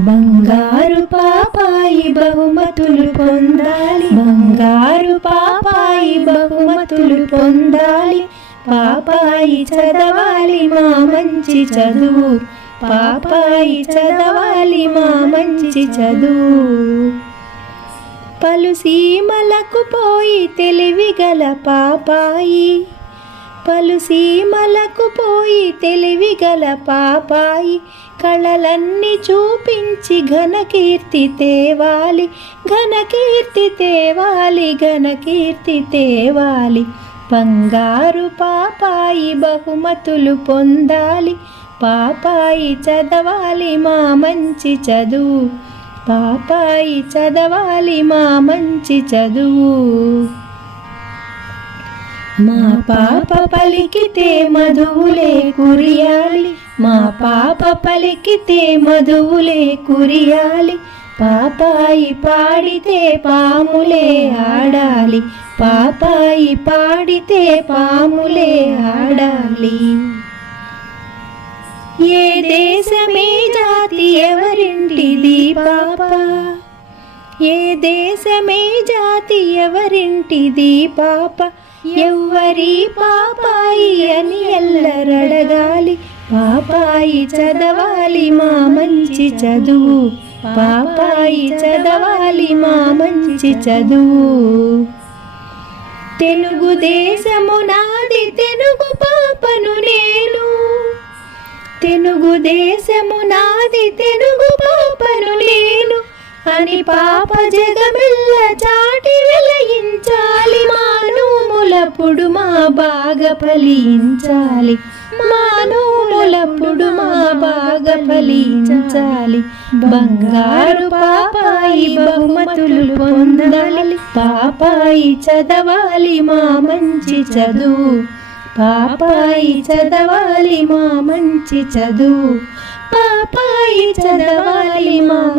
బంగారు పాపాయి బహుమతులు పొందాలి. బంగారు పాపాయి బహుమతులు పొందాలి. పాపాయి చదవాలి మా మంచి చదువు. పాపాయి చదవాలి మా మంచి చదువు. పలు సీమలకు పోయి తెలివిగల పాపాయి. పలు సీమలకు పోయి తెలివిగల పాపాయి కళలన్నీ చూపించి ఘనకీర్తి తేవాలి ఘనకీర్తి తేవాలి ఘనకీర్తి తేవాలి. బంగారు పాపాయి బహుమతులు పొందాలి పాపాయి చదవాలి మా మంచి చదువు పాపాయి చదవాలి మా మంచి చదువు. మా పాప పలికితే మధువులే కురియాలి. మా పాప పలికితే మధువులే కురియాలి. పాపాయి పాడితే పాములే ఆడాలి. పాపాయి పాడితే పాములే ఆడాలి. ఏ దేశమే జాతి ఎవరింటిది పాప ఏ దేశమే జాతి ఎవరింటిది పాప ఎవ్వరి పాపాయి అని ఎల్లరడగాలి పాపాయి చదవాలి మా మంచి చదువు. పాపాయి చదవాలి మా మంచి చదువు. తెలుగు దేశము నాది తెలుగు పాపను నేను. తెలుగు దేశము నాది తెలుగు పాపను నేను. అని పాప జగమే మా బాగా ఫలించాలి. మానవులప్పుడు మా బాగా ఫలించాలి. బంగారు పాపాయి బహుమతులు పొందాలి. పాపాయి చదవాలి మా మంచి చదువు. పాపాయి చదవాలి మా మంచి చదువు. పాపాయి చదవాలి మా